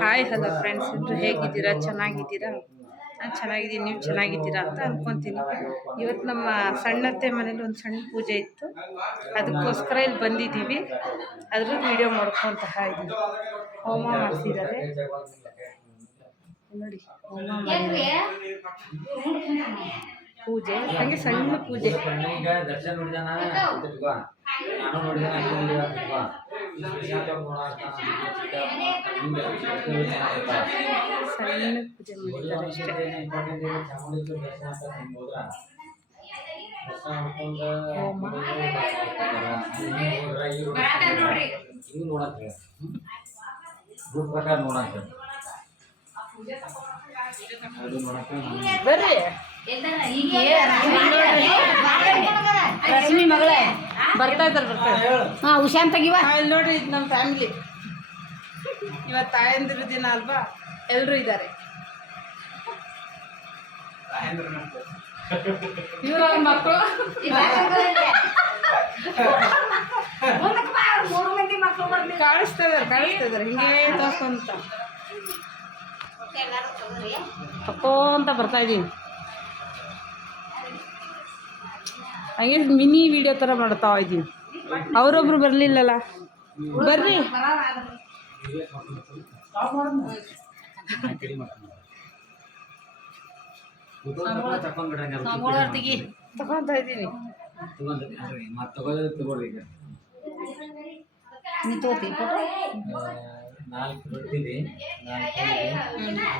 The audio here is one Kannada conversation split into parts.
ಹಾಯ್ ಹಲೋ ಫ್ರೆಂಡ್ಸ್ ಎಲ್ಲರೂ ಹೇಗಿದ್ದೀರಾ? ಚೆನ್ನಾಗಿದ್ದೀರಾ? ನಾನು ಚೆನ್ನಾಗಿದ್ದೀನಿ. ನೀವು ಚೆನ್ನಾಗಿದ್ದೀರಾ ಅಂತ ಅಂದ್ಕೊತೀನಿ ಇವತ್ತು ನಮ್ಮ ಸಣ್ಣತ್ತೆ ಮನೇಲಿ ಒಂದು ಸಣ್ಣ ಪೂಜೆ ಇತ್ತು. ಅದಕ್ಕೋಸ್ಕರ ಇಲ್ಲಿ ಬಂದಿದ್ದೀವಿ. ಅದ್ರ ವಿಡಿಯೋ ಮಾಡ್ಕೊತ ಇದ್ದೀವಿ ಹೋಮ ಮಾಡ್ತಿದ್ದಾರೆ. ನೋಡಿ, ಹೋಮ. ಪೂಜೆ ಹಾಗೆ ಸಣ್ಣ ಪೂಜೆ ಈಗ ದರ್ಶನ್ ನೋಡಿದಾನ ತಿಳ್ಕೊ. ನಾನು ನೋಡಿದಾನ ಅಕ್ಕಿ ನೋಡಿದಾನ ತಿಳ್ಕೊ. ವಿಶ್ವನಾಥ ಅವ್ರು ನೋಡಾಕ ಹಿಂಗೆ ಸಣ್ಣ ಪೂಜೆ ಮಾಡಿದ್ದಾರೆ ಅಷ್ಟೇ ಇಂಪಾರ್ಟೆಂಟ್ ಇದೆ ಚಾಮುಂಡೇಶ್ವರಿ ದರ್ಶನ ಅಂತ ಹಿಂಗ್ ಹೋದ್ರ ದರ್ಶನ ಮಾಡ್ಕೊಂಡ ಹೋಮ. ಹಿಂಗ್ ಹೋದ್ರ ಇವ್ರು ಹಿಂಗ್ ನೋಡಕ್ ಹೇಳ. ಹ್ಮ್? ಗ್ರೂಪ್ ಪ್ರಕಾರ ನೋಡಕ್ ಹೇಳ. ಅದು ನೋಡಕ್ಕ ನಾನು ಬರ್ರಿ. ರಶ್ಮಿ ಮಗಳೇ ಬರ್ತಾ ಇದ್ದಾರೆ ಬರ್ತಾ ಹಾಂ ಹುಷಾನ್ ತೆಗಿವ. ನೋಡ್ರಿ ಇದು ನಮ್ಮ ಫ್ಯಾಮಿಲಿ ಇವತ್ತು ತಾಯಂದಿರ ದಿನ ಅಲ್ವಾ? ಎಲ್ಲರೂ ಇದ್ದಾರೆ. ಇವ್ರ ಅವ್ರ ಮಕ್ಕಳು ಕಾಣಿಸ್ತಾ ಇದಾರೆ ಕಾಣಿಸ್ತಾ ಇದಾರೆ. ಹಿಂಗೆ ತೋರ್ಸ್ಕೊಂತ. ತಕ್ಕೊಂತ ಬರ್ತಾ ಇದ್ದೀನಿ. ಹಂಗೆ ಮಿನಿ ವಿಡಿಯೋ ಥರ ಮಾಡ್ತಾ ಇದ್ದೀನಿ. ಅವರೊಬ್ರು ಬರಲಿಲ್ಲಲ್ಲ? ಬರ್ರಿ. ತೆಗಿ ತಗೊಂತಾ ಇದ್ದೀನಿ ನೀ ತಗೋತಿ ಫೋಟೋ? ನಾಲ್ಕು ರೊಟ್ಟಿದೆ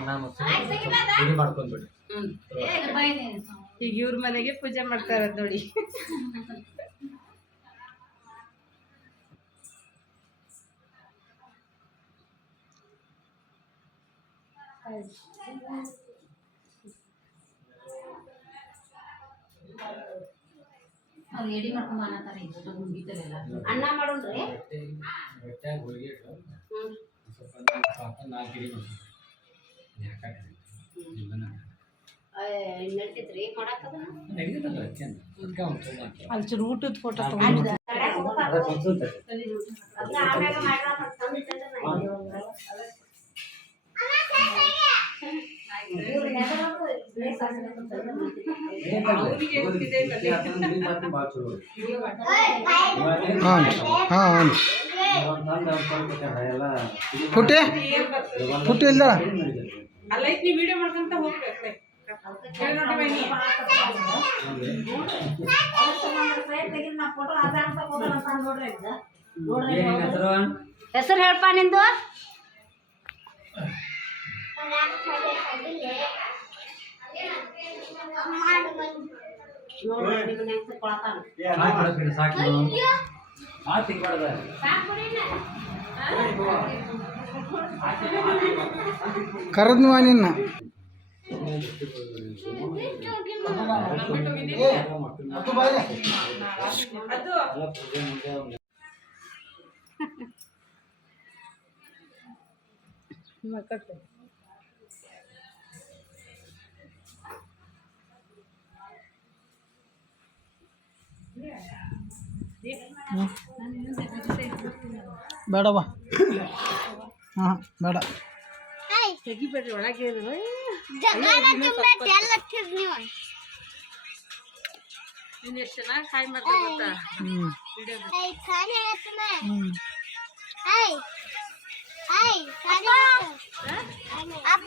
ನಾಲ್ಕು ಮಾಡ್ಕೊಂಡ್ಬಿಡಿ. ಈಗ ಇವ್ರ ಮನೆಗೆ ಪೂಜೆ ಮಾಡ್ತಾ ಇರೋದು ನೋಡಿ. ಅಣ್ಣ ಮುಗಿತಲ್ಲ ಅನ್ನ ಮಾಡೋಣ್ರಿ. ಅಲ್ಲಿ ಊಟದ ಫೋಟೋ. ಹಾಂ ಹಾಂ ಪುಟ್ಟಿ ಪುಟ್ಟಿ ಇಲ್ಲ ಹೆಸರು ಹೆಸರು ಹೇಳ್ಪ ನಿಂದು. ಸಾಕು ಮಾತ್ ತಿನ್ಬಾರ್ದ. ಕರೆದ್ನು ನಿನ್ನ ಅದು ಎಲ್ಲ ಪೂಜೆ ಮುಂದೆ ಒಂದು ಮಕ್ಕಳು ಬೇಡವ? ಹಾಂ ಬೇಡ. ತೆಗಿಬೇಡ್ರಿ ಒಳಗೆ ಇರು. ನೀನ್ ಎಷ್ಟು ಚೆನ್ನಾಗಿ ಹಾಯ್ ಮಾಡ್ತಾ ಗೊತ್ತಾ ಹ್ಞೂ ವಿಡಿಯೋ ಹ್ಞೂ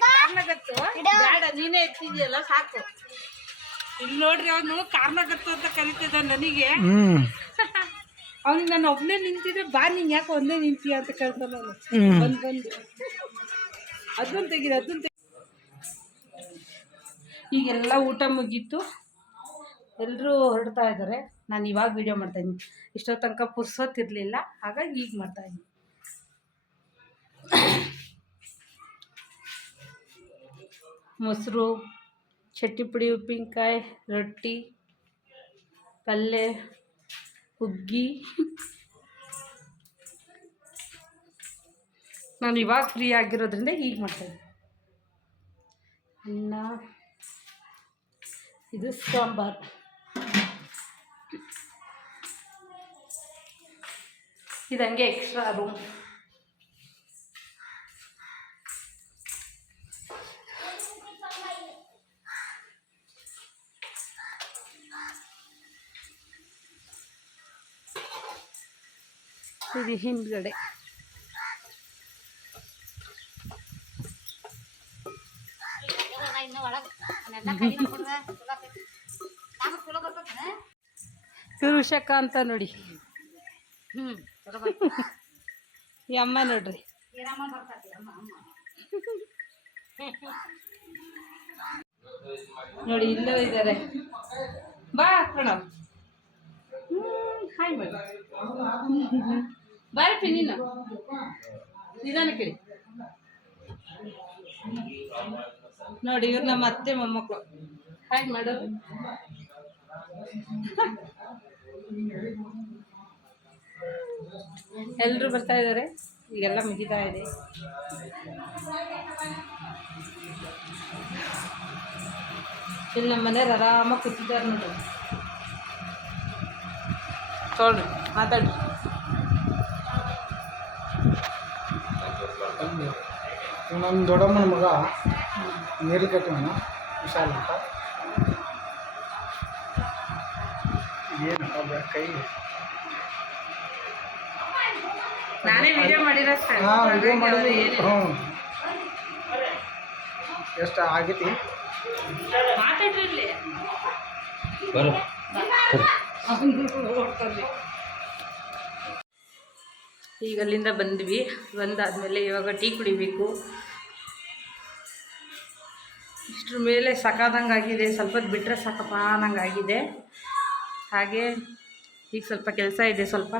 ಕಾರ್ನಾಗತ್ತು ಬೇಡ ನೀನೇ ಎತ್ತಿದ್ಯಲ್ಲ ಸಾಕು. ಇಲ್ಲಿ ನೋಡ್ರಿ ಅವನು ಕಾರ್ನಾಟಕ ಅಂತ ಕರಿತಿದ್ದ ನನಗೆ. ಹ್ಮ್. ಅವ್ನಿಗೆ ನಾನು ಒಬ್ಬನೇ ನಿಂತಿದ್ರೆ ಬಾ ನೀನ್ ಯಾಕೆ ಒಂದೇ ನಿಂತೀಯ ಅಂತ ಕೇಳ್ತಾನ ನಾನು ಬಂದ್ ಬಂದು. ಅದನ್ನ ತೆಗೀರಿ ಅದನ್ನ ತೆಗಿ ಈಗೆಲ್ಲ ಊಟ ಮುಗೀತು. ಎಲ್ಲರೂ ಹೊರಡ್ತಾ ಇದ್ದಾರೆ. ನಾನು ಇವಾಗ ವಿಡಿಯೋ ಮಾಡ್ತಾ ಇದ್ದೀನಿ. ಇಷ್ಟೋ ತನಕ ಪುರ್ಸೋತಿರ್ಲಿಲ್ಲ ಹಾಗಾಗಿ ಈಗ ಮಾಡ್ತಾ ಇದ್ದೀನಿ. ಮೊಸರು ಚಟ್ನಿ ಪುಡಿ ಉಪ್ಪಿನಕಾಯಿ ರೊಟ್ಟಿ ಪಲ್ಯ ಹುಗ್ಗಿ ನಾನು ಇವಾಗ ಫ್ರೀ ಆಗಿರೋದ್ರಿಂದ ಈಗ ಮಾಡ್ತಾಯಿದ್ದೆ ಅನ್ನ ಇದು ಸಾಂಬಾರ್ ಇದು ಹಂಗೆ ಎಕ್ಸ್ಟ್ರಾ ರೂಮ್ ಇದು ಹಿಂದ್ಗಡೆ. ಉಷಕ್ಕ ಅಂತ ನೋಡಿ. ಈ ಅಮ್ಮ ನೋಡ್ರಿ. ನೋಡಿ ಇಲ್ಲೂ ಇದ್ದಾರೆ. ಬಾ ಹಾಯ್ ಮಾಡಿ ಬಾರಪ್ಪಿ, ನೀನು. ನಿಧಾನ ಕೇಳಿ. ನೋಡಿ, ಇವ್ರು ನಮ್ಮ ಅತ್ತೆ ಮೊಮ್ಮಕ್ಕಳು ಹಾಯ್ ಮಾಡೋದು. ಎಲ್ಲರೂ ಬರ್ತಾ ಇದ್ದಾರೆ. ಈಗೆಲ್ಲ ಮುಗಿತಾ ಇದೆ. ಇಲ್ಲಿ ನಮ್ಮ ಮನೆಯವ್ರು ಆರಾಮಾಗಿ ಕೂತಿದ್ದಾರೆ ನೋಡ್ರಿ ತೋಳ್ರಿ, ಮಾತಾಡ್ರಿ. ನಮ್ಮ ದೊಡ್ಡಮ್ಮನ ಮಗ ನೀರು ವಿಶಾಲ ಅಂತ. ಏನಪ್ಪ ಕೈ ನಾನೇ ವಿಡಿಯೋ ಮಾಡಿರೋ ಹಾಂ ವಿಡಿಯೋ ಮಾಡಿದ್ವಿ. ಹ್ಞೂ. ಎಷ್ಟು ಆಗೈತಿ? ಮಾತಾಡ್ರಿ ಇಲ್ಲಿ. ಬರು. ಈಗ ಅಲ್ಲಿಂದ ಬಂದ್ವಿ. ಬಂದಾದಮೇಲೆ ಇವಾಗ ಟೀ ಕುಡಿಬೇಕು. ಇಷ್ಟ್ರ ಮೇಲೆ ಸಾಕಾದಂಗೆ ಆಗಿದೆ. ಸ್ವಲ್ಪ ಬಿಟ್ಟರೆ ಸಾಕಪ್ಪ ಆಗಿದೆ. ಹಾಗೆ ಈಗ ಸ್ವಲ್ಪ ಕೆಲಸ ಇದೆ. ಸ್ವಲ್ಪ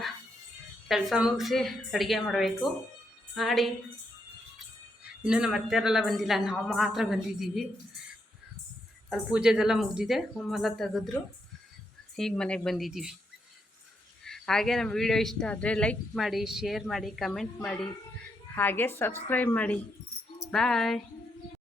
ಕೆಲಸ ಮುಗಿಸಿ ಅಡುಗೆ ಮಾಡಬೇಕು. ಮಾಡಿ. ಇನ್ನೂ ನಮ್ಮ ಅತ್ತೆಯರೆಲ್ಲ ಬಂದಿಲ್ಲ. ನಾವು ಮಾತ್ರ ಬಂದಿದ್ದೀವಿ. ಅಲ್ಲಿ ಪೂಜೆದೆಲ್ಲ ಮುಗಿದಿದೆ. ಹೋಮೆಲ್ಲ ತೆಗೆದ್ರು. ಈಗ ಮನೆಗೆ ಬಂದಿದ್ದೀವಿ. ಹಾಗೆ ನಮ್ಮ ವಿಡಿಯೋ ಇಷ್ಟ ಆದರೆ ಲೈಕ್ ಮಾಡಿ ಶೇರ್ ಮಾಡಿ ಕಮೆಂಟ್ ಮಾಡಿ, ಹಾಗೆ ಸಬ್ಸ್ಕ್ರೈಬ್ ಮಾಡಿ. ಬಾಯ್